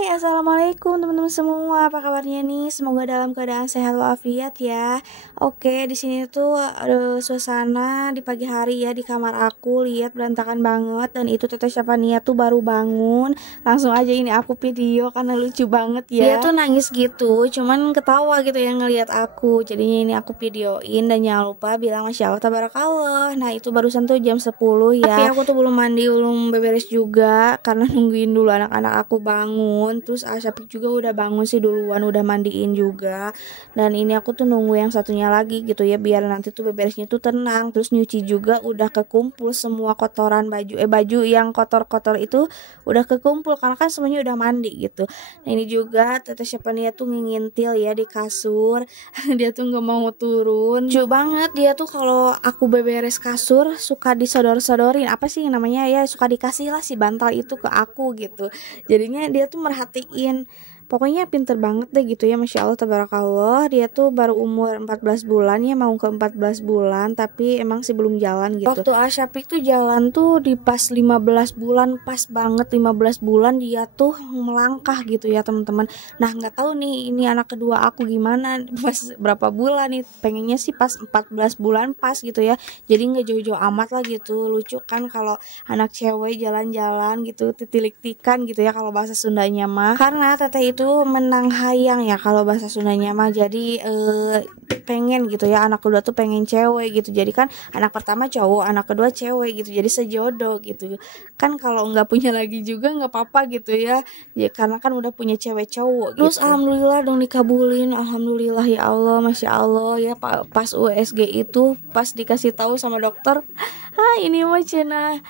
Hai, assalamualaikum teman-teman semua. Apa kabarnya nih? Semoga dalam keadaan sehat walafiat ya. Oke, di sini tuh ada suasana di pagi hari ya di kamar aku. Lihat berantakan banget dan itu Tete Syafania tuh baru bangun. Langsung aja ini aku video karena lucu banget ya. Dia tuh nangis gitu, cuman ketawa gitu ya ngelihat aku. Jadinya ini aku videoin dan jangan lupa bilang Masya Allah tabarakallah. Nah, itu barusan tuh jam 10 ya. Tapi aku tuh belum mandi, belum beberes juga karena nungguin dulu anak-anak aku bangun. Terus Asyapik juga udah bangun sih duluan, udah mandiin juga. Dan ini aku tuh nunggu yang satunya lagi gitu ya, biar nanti tuh beberesnya tuh tenang. Terus nyuci juga udah kekumpul semua kotoran baju yang kotor-kotor itu udah kekumpul karena kan semuanya udah mandi gitu. Nah, ini juga Tete Syafania tuh ngintil ya di kasur. Dia tuh nggak mau turun. Lucu banget dia tuh kalau aku beberes kasur suka disodor-sodorin, apa sih namanya ya, suka dikasih lah si bantal itu ke aku gitu. Jadinya dia tuh merhatiin. Pokoknya pinter banget deh gitu ya, Masya Allah tabarakallah. Dia tuh baru umur 14 bulan ya, mau ke 14 bulan, tapi emang sih belum jalan gitu. Waktu Asyapik tuh jalan tuh di pas 15 bulan, pas banget 15 bulan dia tuh melangkah gitu ya teman-teman. Nah, nggak tahu nih ini anak kedua aku gimana pas berapa bulan nih. Pengennya sih pas 14 bulan pas gitu ya. Jadi nggak jauh-jauh amat lah gitu. Lucu kan kalau anak cewek jalan-jalan gitu, titilik-tikan gitu ya kalau bahasa Sundanya mah. Karena teteh itu menang hayang ya kalau bahasa Sundanya mah. Jadi pengen gitu ya, anak kedua tuh pengen cewek gitu. Jadi kan anak pertama cowok, anak kedua cewek gitu. Jadi sejodoh gitu. Kan kalau nggak punya lagi juga nggak apa-apa gitu ya. Ya karena kan udah punya cewek cowok gitu. Terus alhamdulillah dong dikabulin. Alhamdulillah ya Allah, Masya Allah ya, pas USG itu pas dikasih tahu sama dokter, ini mah cina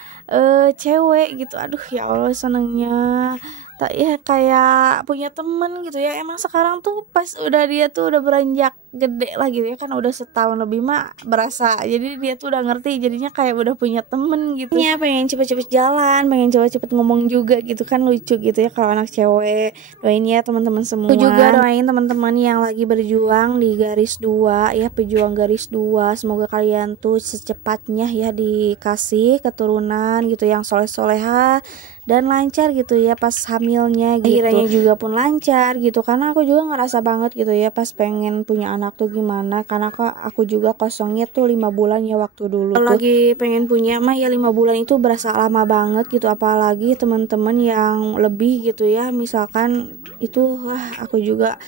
cewek gitu. Aduh ya Allah senengnya. Tak ya kayak punya temen gitu ya. Emang sekarang tuh pas udah dia tuh udah beranjak gede lah gitu ya, kan udah setahun lebih mah berasa. Jadi dia tuh udah ngerti, jadinya kayak udah punya temen gitu ya. Pengen cepet-cepet jalan, pengen cepet-cepet ngomong juga gitu kan, lucu gitu ya kalau anak cewek. Doain ya teman-teman semua. Aku juga doain teman-teman yang lagi berjuang di garis 2 ya, pejuang garis 2. Semoga kalian tuh secepatnya ya dikasih keturunan gitu yang soleh-soleha dan lancar gitu ya pas hamilnya gitu. Akhirnya juga pun lancar gitu, karena aku juga ngerasa banget gitu ya pas pengen punya anak tuh gimana, karena aku juga kosongnya tuh 5 bulan ya waktu dulu tuh. Lagi pengen punya mah ya 5 bulan itu berasa lama banget gitu, apalagi teman-teman yang lebih gitu ya, misalkan itu aku juga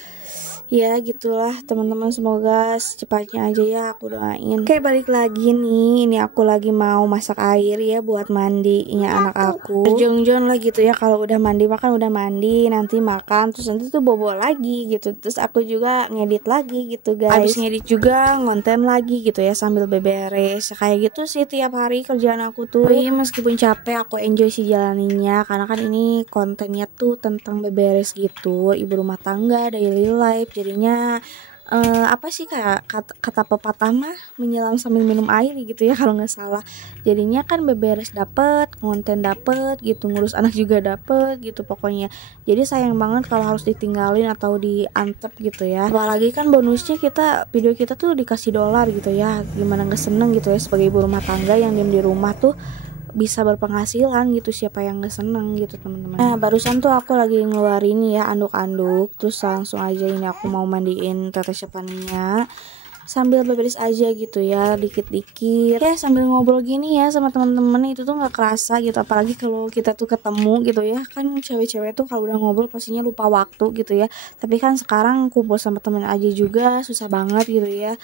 ya gitulah teman-teman, semoga secepatnya aja ya aku doain. Oke, balik lagi nih, ini aku lagi mau masak air ya buat mandinya anak aku. Berjongjon lah gitu ya, kalau udah mandi makan udah mandi, nanti makan terus nanti tuh bobo lagi gitu. Terus aku juga ngedit lagi gitu guys. Abis ngedit juga ngonten lagi gitu ya sambil beberes. Kayak gitu sih tiap hari kerjaan aku tuh. Iya, meskipun capek aku enjoy sih jalaninya, karena kan ini kontennya tuh tentang beberes gitu, ibu rumah tangga, daily life. Jadinya apa sih kayak kata pepatah mah menyelam sambil minum air gitu ya kalau nggak salah. Jadinya kan beberes dapet, konten dapet gitu, ngurus anak juga dapet gitu pokoknya. Jadi sayang banget kalau harus ditinggalin atau diantep gitu ya. Apalagi kan bonusnya video kita tuh dikasih dolar gitu ya. Gimana nggak seneng gitu ya sebagai ibu rumah tangga yang diem di rumah tuh bisa berpenghasilan gitu, siapa yang gak seneng gitu teman-teman. Nah, barusan tuh aku lagi ngeluarin ya anduk-anduk, terus langsung aja ini aku mau mandiin Tete Syafania sambil beberes aja gitu ya, dikit-dikit ya sambil ngobrol gini ya sama teman-teman. Itu tuh nggak kerasa gitu, apalagi kalau kita tuh ketemu gitu ya, kan cewek-cewek tuh kalau udah ngobrol pastinya lupa waktu gitu ya. Tapi kan sekarang kumpul sama temen aja juga susah banget gitu ya.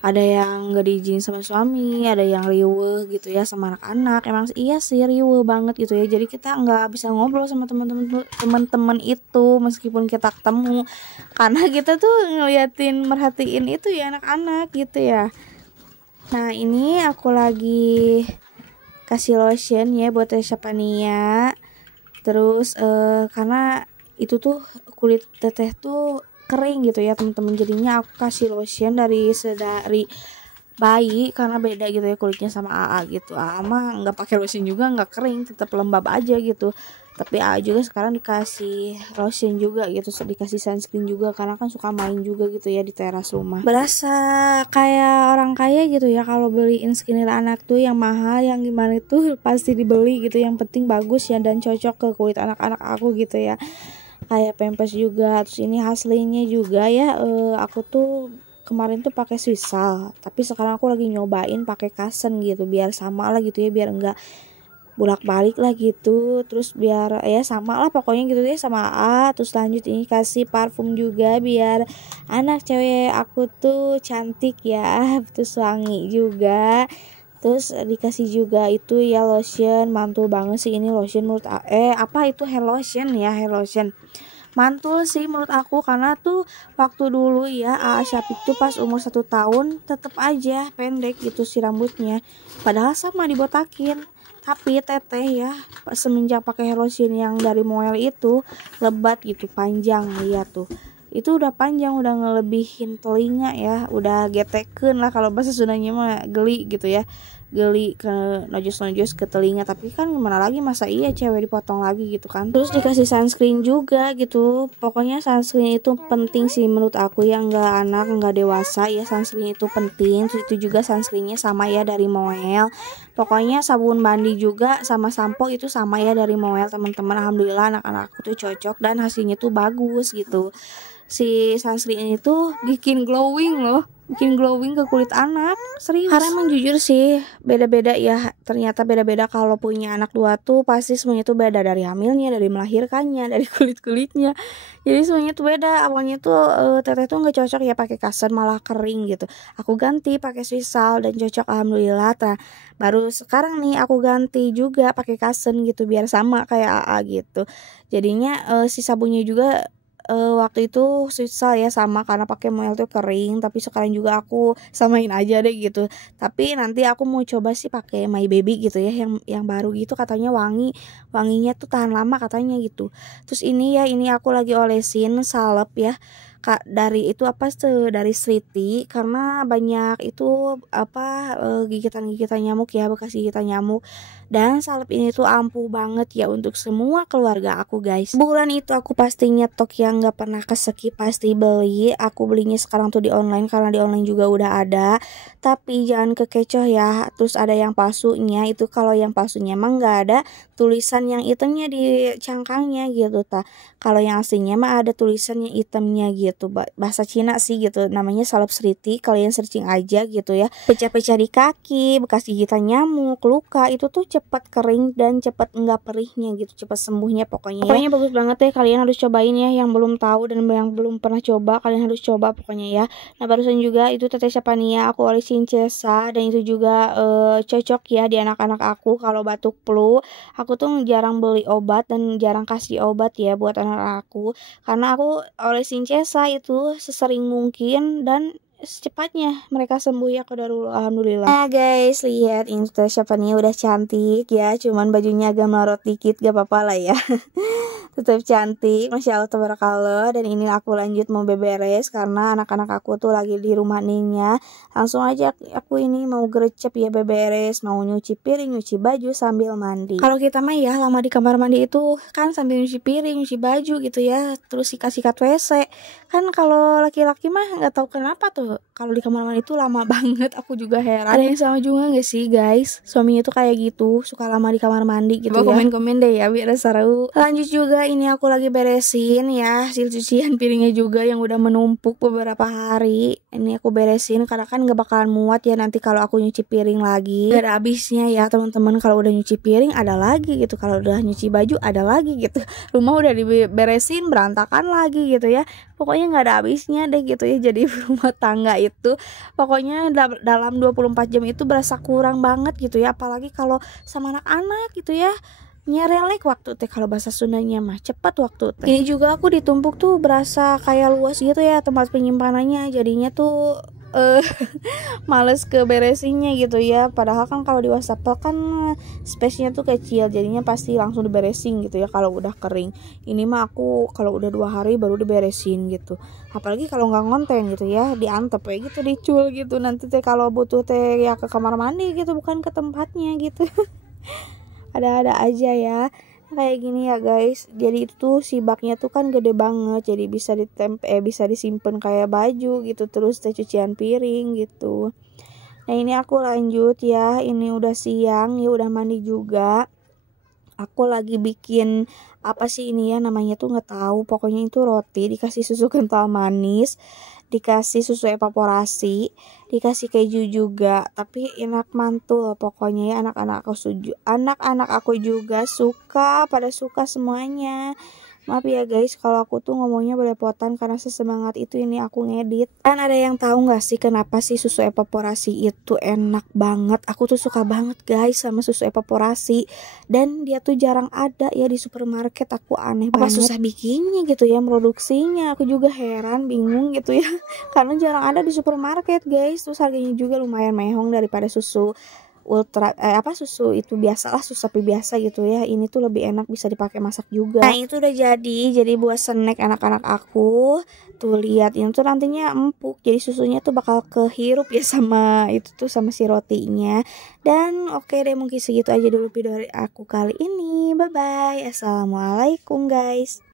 Ada yang gak diizinin sama suami, ada yang riweuh gitu ya sama anak-anak. Emang iya sih riweuh banget gitu ya. Jadi kita nggak bisa ngobrol sama teman-teman itu meskipun kita ketemu, karena kita tuh merhatiin itu ya anak-anak gitu ya. Nah, ini aku lagi kasih lotion ya buat Tete Syafania. Terus karena itu tuh kulit teteh tuh kering gitu ya teman-teman, jadinya aku kasih lotion dari bayi karena beda gitu ya kulitnya sama AA gitu. AA mah nggak pakai lotion juga nggak kering, tetap lembab aja gitu. Tapi AA juga sekarang dikasih lotion juga gitu, dikasih sunscreen juga karena kan suka main juga gitu ya di teras rumah. Berasa kayak orang kaya gitu ya kalau beliin skincare anak tuh yang mahal, yang gimana itu pasti dibeli gitu. Yang penting bagus ya dan cocok ke kulit anak-anak aku gitu ya. kayak pampers juga. Terus ini hasilnya juga ya, aku tuh kemarin tuh pakai Swissal, tapi sekarang aku lagi nyobain pakai Kasen gitu biar sama lah gitu ya, biar enggak bolak-balik lah gitu, terus biar ya sama lah pokoknya gitu ya sama terus lanjut ini kasih parfum juga biar anak cewek aku tuh cantik ya, terus wangi juga. Terus dikasih juga itu ya lotion, mantul banget sih ini lotion menurut apa itu hair lotion ya, hair lotion mantul sih menurut aku, karena tuh waktu dulu ya Syafiq tuh pas umur 1 tahun tetep aja pendek gitu si rambutnya, padahal sama dibotakin. Tapi teteh ya semenjak pakai hair lotion yang dari Moel itu lebat gitu, panjang, lihat tuh itu udah panjang, udah ngelebihin telinga ya, udah geteken lah kalau bahasa Sundanya mah, geli gitu ya, geli ke nojos-nojos ke telinga. Tapi kan gimana lagi, masa iya cewek dipotong lagi gitu kan. Terus dikasih sunscreen juga gitu, pokoknya sunscreen itu penting sih menurut aku ya, nggak anak nggak dewasa ya, sunscreen itu penting. Terus itu juga sunscreennya sama ya dari Moel, pokoknya sabun mandi juga sama sampo itu sama ya dari Moel teman-teman. Alhamdulillah anak-anak aku tuh cocok dan hasilnya tuh bagus gitu. Si sunscreen ini tuh bikin glowing loh, bikin glowing ke kulit anak, serius. Karena emang jujur sih beda-beda ya, ternyata beda-beda. Kalau punya anak dua tuh pasti semuanya tuh beda, dari hamilnya, dari melahirkannya, dari kulit-kulitnya, jadi semuanya tuh beda. Awalnya tuh teteh tuh nggak cocok ya pakai Kasen, malah kering gitu. Aku ganti pakai Swissal dan cocok alhamdulillah. Baru sekarang nih aku ganti juga pakai Kasen gitu biar sama kayak AA gitu. Jadinya si sabunnya juga waktu itu Swissal ya sama, karena pakai Moel tuh kering, tapi sekarang juga aku samain aja deh gitu. Tapi nanti aku mau coba sih pakai My Baby gitu ya, yang baru gitu, katanya wanginya tuh tahan lama katanya gitu. Terus ini ya, ini aku lagi olesin salep ya Kak, dari itu apa tuh, dari Sleety, karena banyak itu apa gigitan-gigitan nyamuk ya, bekas gigitan nyamuk. Dan salep ini tuh ampuh banget ya untuk semua keluarga aku guys. Bulan itu aku pasti nyetok yang nggak pernah keseki, pasti beli. Aku belinya sekarang tuh di online, karena di online juga udah ada. Tapi jangan kekecoh ya, terus ada yang palsunya. Itu kalau yang palsunya emang nggak ada tulisan yang hitamnya di cangkangnya gitu ta. Kalau yang aslinya mah ada tulisannya hitamnya gitu, bahasa Cina sih gitu, namanya salep Sleety. Kalian searching aja gitu ya. Pecah-pecah di kaki, bekas gigitan nyamuk, luka, itu tuh cepat kering dan cepat enggak perihnya gitu, cepat sembuhnya pokoknya. Pokoknya bagus banget deh, kalian harus cobain ya, yang belum tahu dan yang belum pernah coba kalian harus coba pokoknya ya. Nah barusan juga itu Teteh Syafania aku olesin Cesa, dan itu juga cocok ya di anak-anak aku kalau batuk flu. Aku tuh jarang beli obat dan jarang kasih obat ya buat anak aku, karena aku olesin Cesa itu sesering mungkin dan secepatnya mereka sembuh ya qadarullah, alhamdulillah. Nah guys, lihat ini tuh siapa nih, udah cantik ya, cuman bajunya agak melorot dikit, gak apa-apa lah ya. Tetap cantik, masya Allah tabarakallah. Dan ini aku lanjut mau beberes karena anak-anak aku tuh lagi di rumah Ninya. Langsung aja aku ini mau gercep ya beberes, mau nyuci piring, nyuci baju sambil mandi. Kalau kita mah ya lama di kamar mandi itu kan sambil nyuci piring, nyuci baju gitu ya, terus sikat-sikat WC. Kan kalau laki-laki mah nggak tahu kenapa tuh kalau di kamar mandi itu lama banget. Aku juga heran. Ada yang sama juga gak sih guys, suaminya tuh kayak gitu, suka lama di kamar mandi gitu. Coba ya komen-komen deh ya biar seru. Lanjut juga ini aku lagi beresin ya hasil cucian piringnya juga yang udah menumpuk beberapa hari. Ini aku beresin karena kan gak bakalan muat ya nanti kalau aku nyuci piring lagi. Gak ada habisnya ya teman-teman, kalau udah nyuci piring ada lagi gitu, kalau udah nyuci baju ada lagi gitu. Rumah udah diberesin berantakan lagi gitu ya. Pokoknya nggak ada habisnya deh gitu ya, jadi rumah tangga itu pokoknya dalam 24 jam itu berasa kurang banget gitu ya, apalagi kalau sama anak-anak gitu ya, nyerelek waktu teh kalau bahasa Sundanya mah, cepat waktu teh. Ini juga aku ditumpuk tuh berasa kayak luas gitu ya tempat penyimpanannya, jadinya tuh males ke beresinnya gitu ya. Padahal kan kalau di wastafel kan space-nya tuh kecil, jadinya pasti langsung diberesin gitu ya kalau udah kering. Ini mah aku kalau udah 2 hari baru diberesin gitu. Apalagi kalau nggak ngonten gitu ya, diantep kayak gitu, dicul gitu. Nanti teh kalau butuh teh ya ke kamar mandi gitu, bukan ke tempatnya gitu. Ada-ada aja ya kayak gini ya guys. Jadi itu si baknya tuh kan gede banget, jadi bisa bisa disimpan kayak baju gitu, terus teh cucian piring gitu. Nah ini aku lanjut ya, ini udah siang ya, udah mandi juga. Aku lagi bikin apa sih ini ya namanya tuh nggak tahu. Pokoknya itu roti dikasih susu kental manis, dikasih susu evaporasi, dikasih keju juga. Tapi enak mantul pokoknya ya anak-anak aku juga suka, pada suka semuanya. Maaf ya guys kalau aku tuh ngomongnya belepotan karena sesemangat itu ini aku ngedit. Kan ada yang tahu nggak sih kenapa sih susu evaporasi itu enak banget? Aku tuh suka banget guys sama susu evaporasi. Dan dia tuh jarang ada ya di supermarket. Aku aneh banget. Apa susah bikinnya gitu ya, produksinya. Aku juga heran, bingung gitu ya. Karena jarang ada di supermarket guys. Terus harganya juga lumayan mehong daripada susu susu itu biasalah, susu sapi biasa gitu ya. Ini tuh lebih enak, bisa dipakai masak juga. Nah itu udah jadi buat snack anak-anak aku. Tuh lihat ini tuh nantinya empuk, jadi susunya tuh bakal kehirup ya sama itu tuh, sama si rotinya. Dan oke deh, mungkin segitu aja dulu video dari aku kali ini. Bye bye, assalamualaikum guys.